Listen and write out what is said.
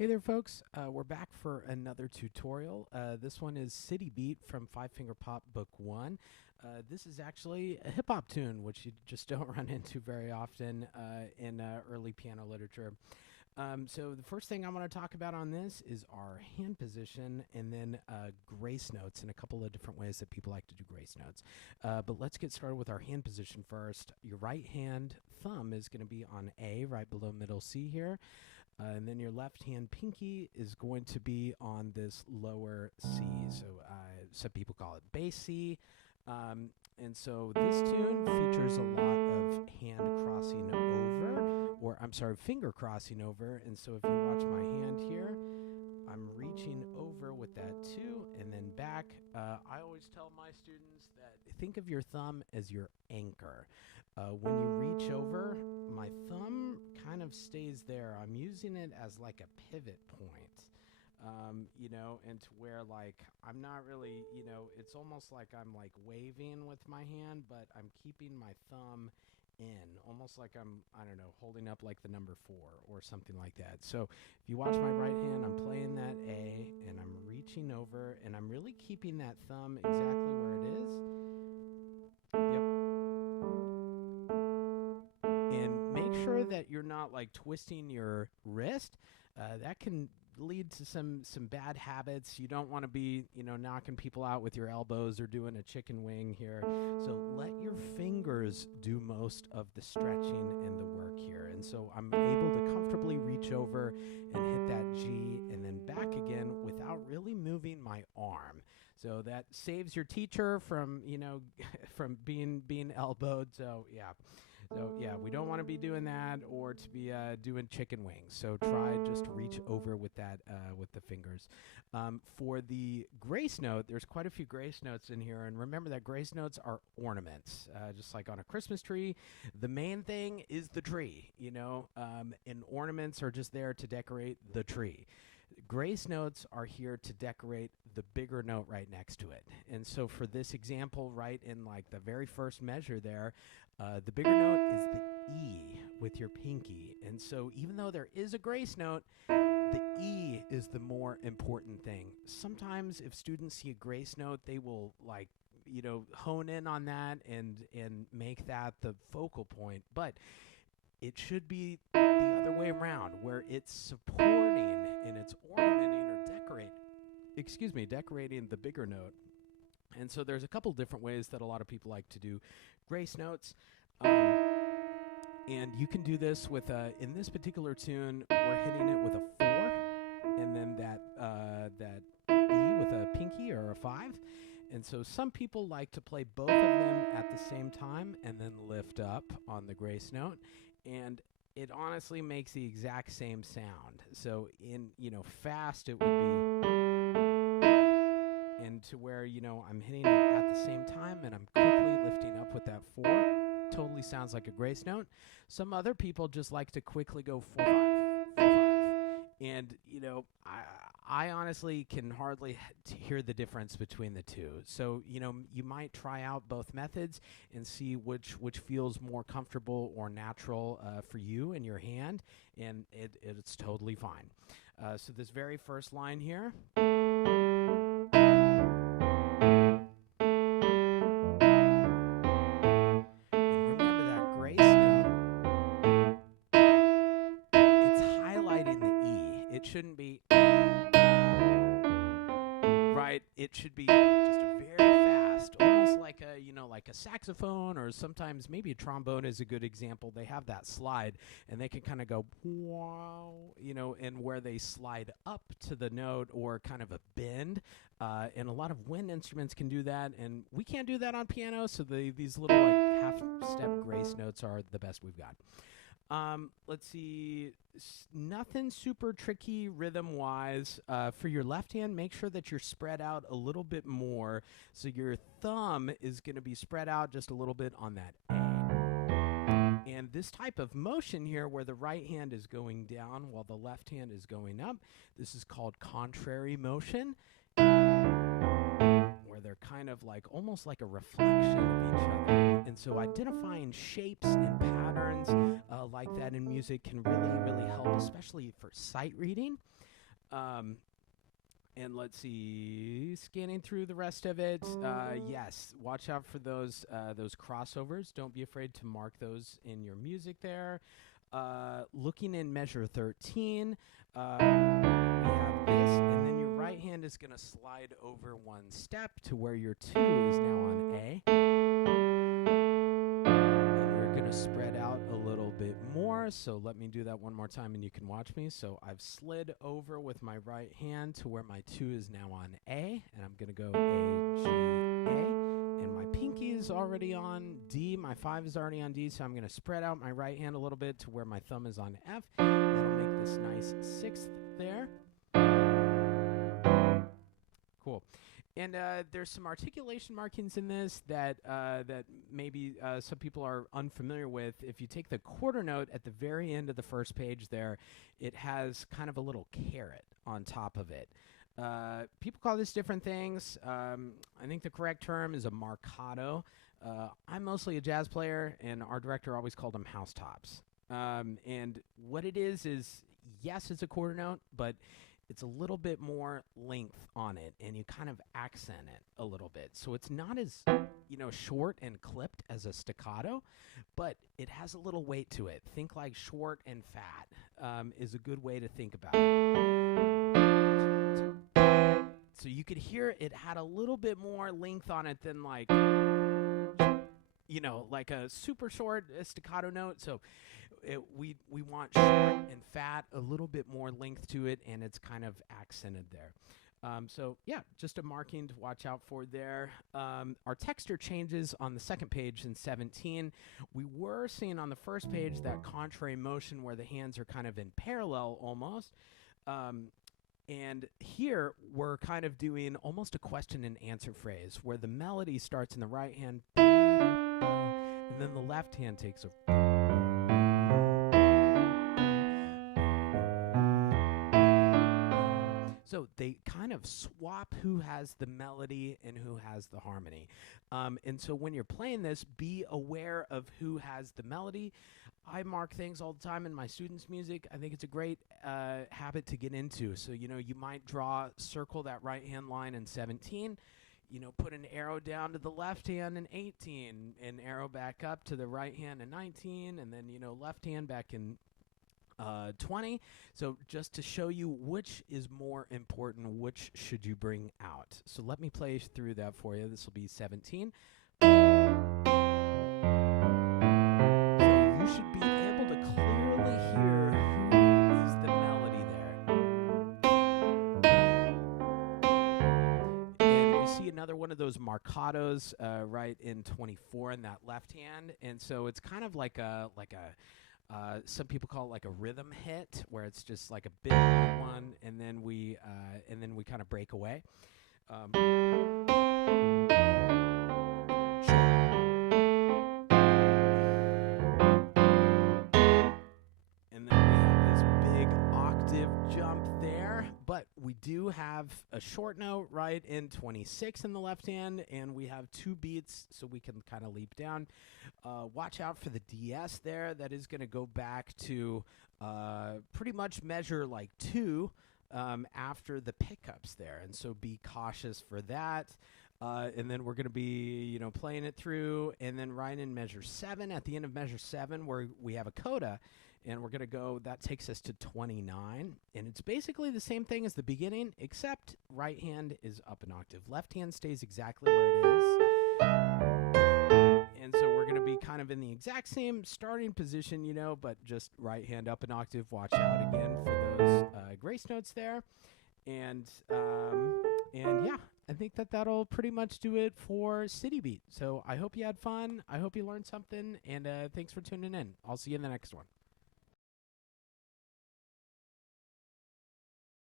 Hey there, folks. We're back for another tutorial. This one is City Beat from Five Finger Pop Book 1. This is actually a hip hop tune, which you just don't run into very often in early piano literature. So the first thing I want to talk about on this is our hand position and then grace notes and a couple of different ways that people like to do grace notes. But let's get started with our hand position first. Your right hand thumb is going to be on A, right below middle C here. And then your left hand pinky is going to be on this lower C. So some people call it bass C. And so this tune features a lot of hand crossing over, or I'm sorry, finger crossing over. And so if you watch my hand here, I'm reaching over with that too, and then back. I always tell my students that think of your thumb as your anchor. When you reach over, my thumb kind of stays there. I'm using it as like a pivot point, and to where like I'm not really, it's almost like I'm like waving with my hand, but I'm keeping my thumb in, almost like I'm, I don't know, holding up like the number 4 or something like that. So if you watch my right hand, I'm playing that A, and I'm reaching over, and I'm really keeping that thumb exactly where it is. Yep. And make sure that you're not like twisting your wrist. That can lead to some bad habits. You don't want to be, knocking people out with your elbows or doing a chicken wing here. So let your fingers do most of the stretching and the work here. And so I'm able to comfortably reach over and hit that G and then back again without really moving my arm. So that saves your teacher from, from being elbowed. So yeah, we don't want to be doing that or to be doing chicken wings. So try just to reach over with that with the fingers. For the grace note, there's quite a few grace notes in here. And remember that grace notes are ornaments. Just like on a Christmas tree, the main thing is the tree, and ornaments are just there to decorate the tree. Grace notes are here to decorate the bigger note right next to it. And so for this example, right in like the very first measure there, the bigger note is the E with your pinky. And so even though there is a grace note, the E is the more important thing. Sometimes if students see a grace note, they will like, hone in on that and make that the focal point. But it should be the other way around, where it's supporting and it's ornamenting or decorating the bigger note. And so there's a couple different ways that a lot of people like to do grace notes. And you can do this with, in this particular tune, we're hitting it with a 4, and then that E with a pinky or a 5. And so some people like to play both of them at the same time and then lift up on the grace note. And it honestly makes the exact same sound. So in, fast it would be, and to where, I'm hitting it at the same time and I'm quickly lifting up with that 4. Totally sounds like a grace note. Some other people just like to quickly go 4-5, 4-5. And, I honestly can hardly hear the difference between the two. So, you might try out both methods and see which feels more comfortable or natural for you and your hand, and it's totally fine. So this very first line here. It shouldn't be right. It should be just a very fast, almost like like a saxophone, or sometimes maybe a trombone is a good example. They have that slide, and they can kind of go wow, and where they slide up to the note or kind of a bend. And a lot of wind instruments can do that, and we can't do that on piano. So these little like half-step grace notes are the best we've got. Let's see, nothing super tricky rhythm-wise. For your left hand, make sure that you're spread out a little bit more. So your thumb is going to be spread out just a little bit on that A. And this type of motion here, where the right hand is going down while the left hand is going up, this is called contrary motion, where they're kind of like almost like a reflection of each other. And so identifying shapes and patterns like that in music can really, really help, especially for sight reading. And let's see, scanning through the rest of it. Yes, watch out for those crossovers. Don't be afraid to mark those in your music there. Looking in measure 13, we have this, and then your right hand is going to slide over one step to where your 2 is now on A. And we're going to spread out a little bit more, so let me do that one more time and you can watch me. So I've slid over with my right hand to where my 2 is now on A, and I'm going to go A, G, A. And my pinky is already on D. My 5 is already on D, so I'm going to spread out my right hand a little bit to where my thumb is on F. That'll make this nice 6th there. Cool. And there's some articulation markings in this that maybe some people are unfamiliar with. If you take the quarter note at the very end of the first page there, it has kind of a little caret on top of it. People call this different things. I think the correct term is a marcato. I'm mostly a jazz player, and our director always called them housetops. And what it is, yes, it's a quarter note, but it's a little bit more length on it, and you kind of accent it a little bit. So it's not as, short and clipped as a staccato, but it has a little weight to it. Think like short and fat is a good way to think about it. So you could hear it had a little bit more length on it than like a super short staccato note. So we want short and fat, a little bit more length to it, and it's kind of accented there. So yeah, just a marking to watch out for there. Our texture changes on the second page in 17. We were seeing on the first page that contrary motion where the hands are kind of in parallel almost. And here we're kind of doing almost a question and answer phrase where the melody starts in the right hand, and then the left hand takes a. So they kind of swap who has the melody and who has the harmony. And so when you're playing this, be aware of who has the melody. I mark things all the time in my students' music. I think it's a great habit to get into. So, you might circle that right-hand line in 17, put an arrow down to the left hand in 18, an arrow back up to the right hand in 19, and then, left hand back in 20. So just to show you which is more important, which should you bring out. So let me play through that for you. This will be 17. So you should be able to clearly hear who is the melody there. And we see another one of those marcatos right in 24 in that left hand. And so it's kind of like a some people call it like a rhythm hit, where it's just like a big one, and then we kind of break away. And then we have this big octave jump there, but we do have a short note right in 26 in the left hand, and we have 2 beats, so we can kind of leap down. Watch out for the DS there. That is going to go back to pretty much measure like 2 after the pickups there, and so be cautious for that. And then we're going to be, playing it through, and then right in measure 7, at the end of measure 7, where we have a coda, and we're going to go, that takes us to 29, and it's basically the same thing as the beginning, except right hand is up an octave. Left hand stays exactly where it is. And so we're going to be kind of in the exact same starting position, but just right hand up an octave. Watch out again for those grace notes there. And yeah, I think that'll pretty much do it for City Beat. So I hope you had fun. I hope you learned something. And thanks for tuning in. I'll see you in the next one.